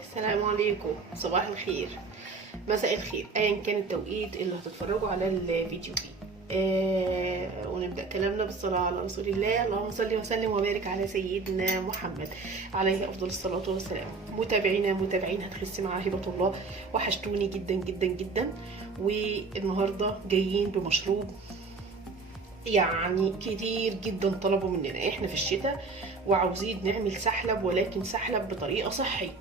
السلام عليكم، صباح الخير، مساء الخير، ايا كان التوقيت اللي هتتفرجوا على الفيديو فيه. ونبدأ كلامنا بالصلاة على رسول الله. اللهم صل وسلم وبارك على سيدنا محمد عليه افضل الصلاة والسلام. متابعين هتخس مع هبة الله، وحشتوني جدا جدا جدا. والنهارده جايين بمشروب يعني كتير جدا طلبوا مننا. احنا في الشتاء وعاوزين نعمل سحلب، ولكن سحلب بطريقه صحيه،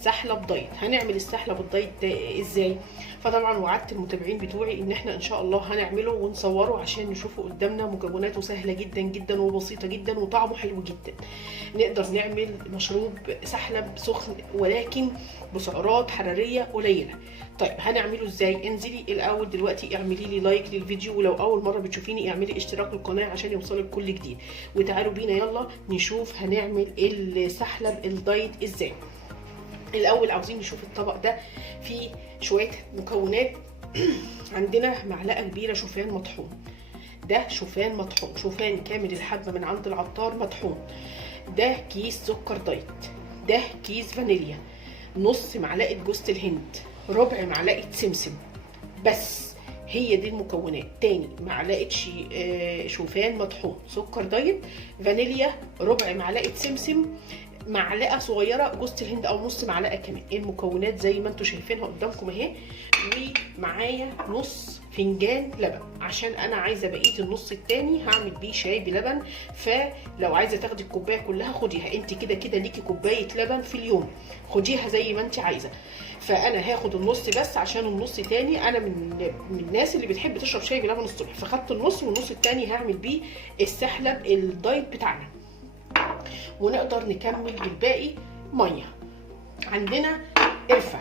سحلب دايت. هنعمل السحلب الدايت ده ازاي؟ فطبعا وعدت المتابعين بتوعي ان احنا ان شاء الله هنعمله ونصوره عشان نشوفه قدامنا. مكوناته سهله جدا جدا وبسيطه جدا وطعمه حلو جدا. نقدر نعمل مشروب سحلب سخن ولكن بسعرات حراريه قليله. طيب هنعمله ازاي؟ انزلي الاول دلوقتي اعملي لي لايك للفيديو، ولو اول مره بتشوفيني اعملي اشتراك للقناه عشان يوصلك كل جديد. وتعالوا بينا يلا نشوف هنعمل السحلب الدايت ازاي. الاول عاوزين نشوف الطبق ده فيه شويه مكونات. عندنا معلقه كبيره شوفان مطحون، ده شوفان مطحون، شوفان كامل الحبه من عند العطار مطحون. ده كيس سكر دايت، ده كيس فانيليا، نص معلقه جوز الهند، ربع معلقه سمسم. بس هي دي المكونات. تاني معلقه شوفان مطحون، سكر دايت، فانيليا، ربع معلقه سمسم، معلقه صغيره جوز الهند او نص معلقه كمان. المكونات زي ما انتم شايفينها قدامكم اهي. ومعايا نص فنجان لبن، عشان انا عايزه بقيه النص التاني هعمل بيه شاي بلبن. فلو عايزه تاخدي الكوبايه كلها خديها، انت كده كده ليكي كوبايه لبن في اليوم، خديها زي ما انت عايزه. فانا هاخد النص بس، عشان النص تاني انا من الناس اللي بتحب تشرب شاي بلبن الصبح، فخدت النص، والنص التاني هعمل بيه السحلب الدايت بتاعنا. ونقدر نكمل بالباقي ميه. عندنا قرفه،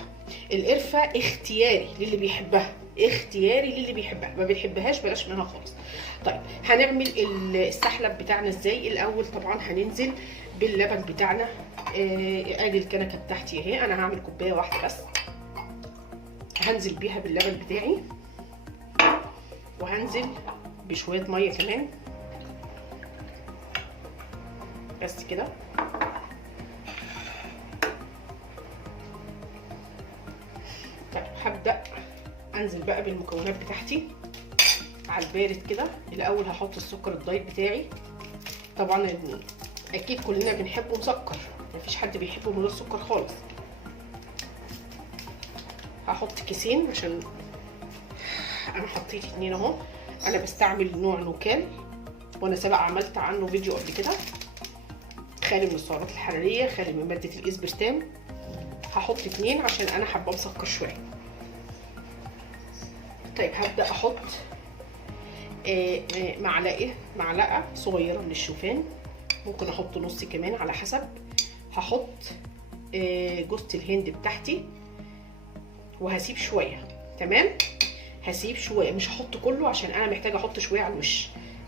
القرفه اختياري للي بيحبها، اختياري للي بيحبها، ما بيحبهاش بلاش منها خالص. طيب هنعمل السحلب بتاعنا ازاي؟ الاول طبعا هننزل باللبن بتاعنا. ادي الكنكه بتاعتي اهي، انا هعمل كوبايه واحده بس، هنزل بيها باللبن بتاعي، وهنزل بشويه ميه كمان بس كده. طيب هبدأ انزل بقى بالمكونات بتاعتي على البارد كده. الاول هحط السكر الدايت بتاعي، طبعا اكيد كلنا بنحبه مسكر، مفيش حد بيحبه من غير سكر خالص. هحط كيسين عشان انا حطيت 2 اهو. انا بستعمل نوع نوكال، وانا سبق عملت عنه فيديو قبل كده، خالي من السعرات الحراريه، خالي من ماده الاسبرتام. هحط 2 عشان انا حابه مسكر شويه. طيب هبدا احط معلقه صغيره من الشوفان، ممكن احط نص كمان على حسب. هحط جوز الهند بتاعتي، وهسيب شويه. تمام، هسيب شويه، مش هحط كله عشان انا محتاجه احط شويه على الوش.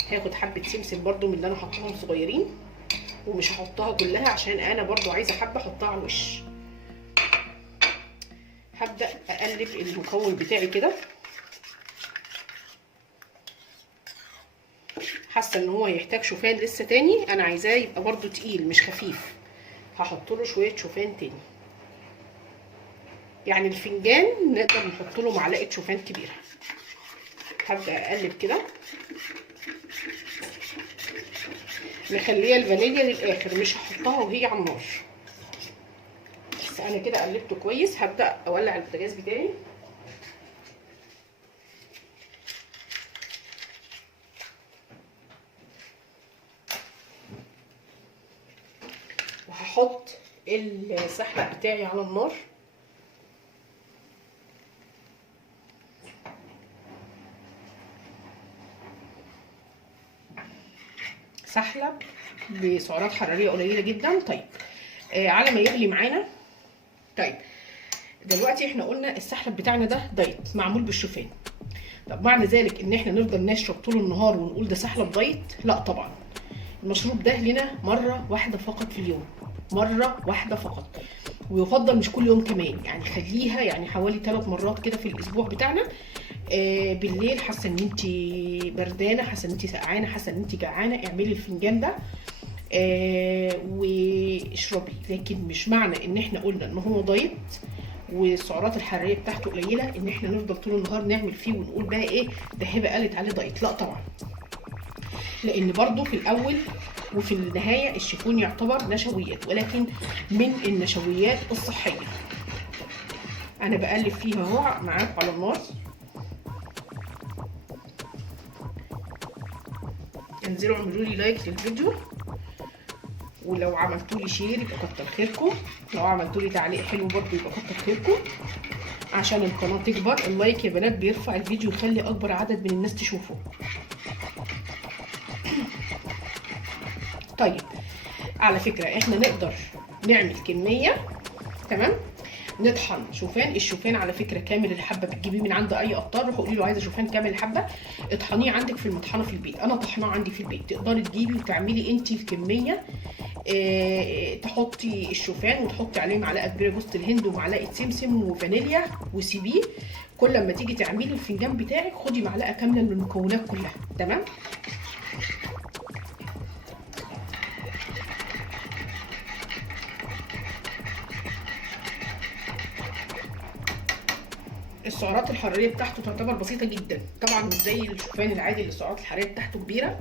هاخد حبه سمسم برده من اللي انا حطاهم صغيرين، ومش هحطها كلها عشان انا برده عايزه حبه احطها على الوش. هبدا اقلب المكون بتاعي كده. حاسه ان هو هيحتاج شوفان لسه تاني، انا عايزاه يبقى برده تقيل مش خفيف. هحط له شويه شوفان تاني، يعني الفنجان نقدر نحط له معلقه شوفان كبيره. هبدا اقلب كده، نخليها الفانيليا للاخر، مش هحطها وهي على النار. بس انا كده قلبته كويس. هبدا اولع البوتاجاز بتاعي، وهحط السحلب بتاعي على النار. سحلب بسعرات حراريه قليله جدا. طيب على ما يغلي معانا. طيب دلوقتي احنا قلنا السحلب بتاعنا ده دايت معمول بالشوفان. طب معنى ذلك ان احنا نفضل نشرب طول النهار ونقول ده سحلب دايت؟ لا طبعا. المشروب ده لنا مره واحده فقط في اليوم، مره واحده فقط، ويفضل مش كل يوم كمان، يعني خليها يعني حوالي 3 مرات كده في الاسبوع بتاعنا. بالليل حاسه ان انت بردانه، حاسه ان انت سقعانه، حاسه ان انت جعانه، اعملي الفنجان ده واشربي. لكن مش معنى ان احنا قلنا ان هو دايت والسعرات الحراريه بتاعته قليله ان احنا نفضل طول النهار نعمل فيه ونقول بقى ايه ده هبه قالت عليه دايت. لا طبعا، لان برضو في الاول وفي النهايه الشيفون يعتبر نشويات، ولكن من النشويات الصحيه. انا بقلب فيها اهو معاكم على النار. انزلوا اعملوا لي لايك للفيديو، ولو عملتوا لي شير يبقى كتر خيركم، لو عملتوا لي تعليق حلو برضو يبقى كتر خيركم عشان القناه تكبر. اللايك يا بنات بيرفع الفيديو ويخلي اكبر عدد من الناس تشوفه. طيب على فكره احنا نقدر نعمل كميه، تمام، نطحن شوفان. الشوفان على فكره كامل الحبه بتجيبيه من عند اي عطار، روحي قولي له عايزه شوفان كامل الحبه، اطحنيه عندك في المطحنه في البيت. انا طحناه عندي في البيت. تقدري تجيبي وتعملي انت الكميه. تحطي الشوفان وتحطي عليه معلقه كبيره جوز الهند ومعلقه سمسم وفانيليا وسيبيه. كل لما تيجي تعملي الفنجان بتاعك خدي معلقه كامله من المكونات كلها، تمام. السعرات الحراريه بتاعته تعتبر بسيطه جدا، طبعا مش زي الشوفان العادي اللي السعرات الحراريه بتاعته كبيره.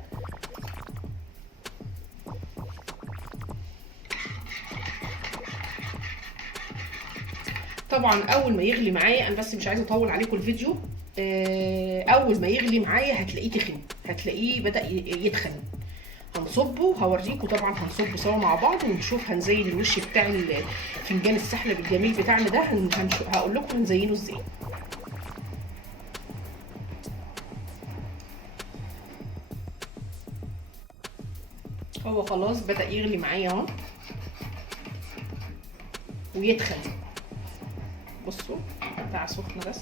طبعا اول ما يغلي معايا، انا بس مش عايزه اطول عليكم الفيديو، اول ما يغلي معايا هتلاقيه تخن، هتلاقيه بدا يتخن. هنصبه، هوريكم طبعا هنصبه سوا مع بعض ونشوف هنزين الوش بتاع فنجان السحلب الجميل بتاعنا ده. هقول لكم هنزينه ازاي. هو خلاص بدا يغلي معايا اهو ويتخن. بصوا بتاع سخنه بس.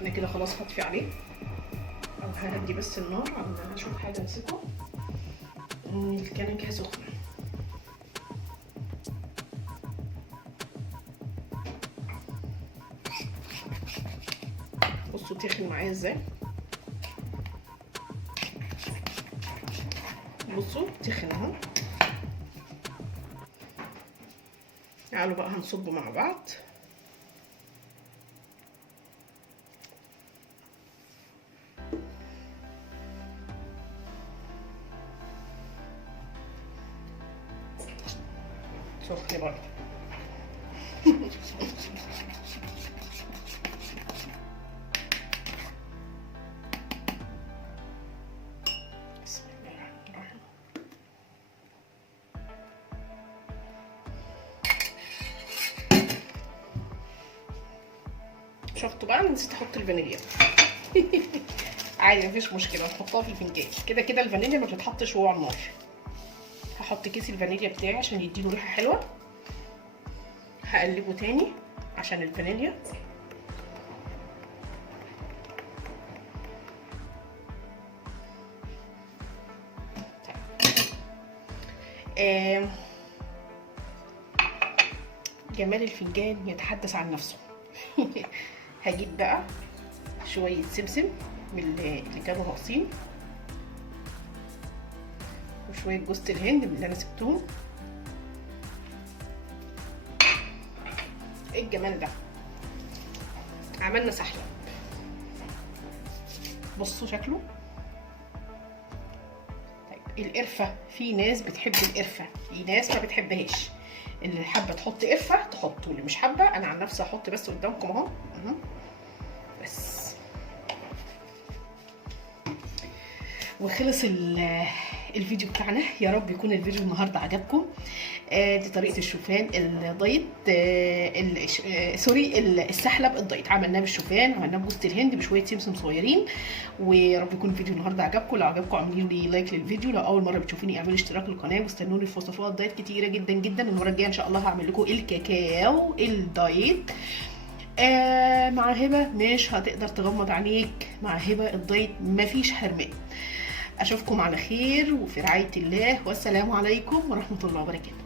انا كده خلاص هطفي عليه او ههدي بس النار عشان اشوف حاجه امسكه. الكنكه سخنه. بصوا تخن معايا ازاي، بصوا تخن اهو. تعالوا بقى هنصبه مع بعض. سخن برضه. بسم الله الرحمن الرحيم. شفتوا بقى، نسيت احط الفانيليا. عادي مفيش مشكله، نحطها في الفنجان. كده كده الفانيليا ما بتتحطش وهو على النار. هحط كيس الفانيليا بتاعي عشان يديله ريحه حلوه. هقلبه تاني عشان الفانيليا. جمال الفنجان يتحدث عن نفسه. هجيب بقى شويه سمسم من اللي كانوا ناقصين، وشويه جوز الهند من اللي انا سبتهم. ايه الجمال ده، عملنا سحلب. بصوا شكله. طيب القرفه، في ناس بتحب القرفه، في ناس ما بتحبهاش. اللي حابه تحط قرفه تحط، واللي مش حابه انا عن نفسي هحط بس قدامكم اهو. بس وخلص الفيديو بتاعنا. يا رب يكون الفيديو النهارده عجبكم. دي طريقه الشوفان الدايت، سوري السحلب الدايت. عملناه بالشوفان، عملناه بجوز الهند بشويه سمسم صغيرين. ويا رب يكون الفيديو النهارده عجبكم. لو عجبكم اعملوا لي لايك للفيديو، لو اول مره بتشوفوني اعملوا اشتراك للقناه، واستنوني في وصفات دايت كتيره جدا جدا. المره الجايه ان شاء الله هعمل لكم الكاكاو الدايت مع هبه. مش هتقدر تغمض عينيك مع هبه الدايت، مفيش حرمان. اشوفكم على خير وفي رعايه الله، والسلام عليكم ورحمه الله وبركاته.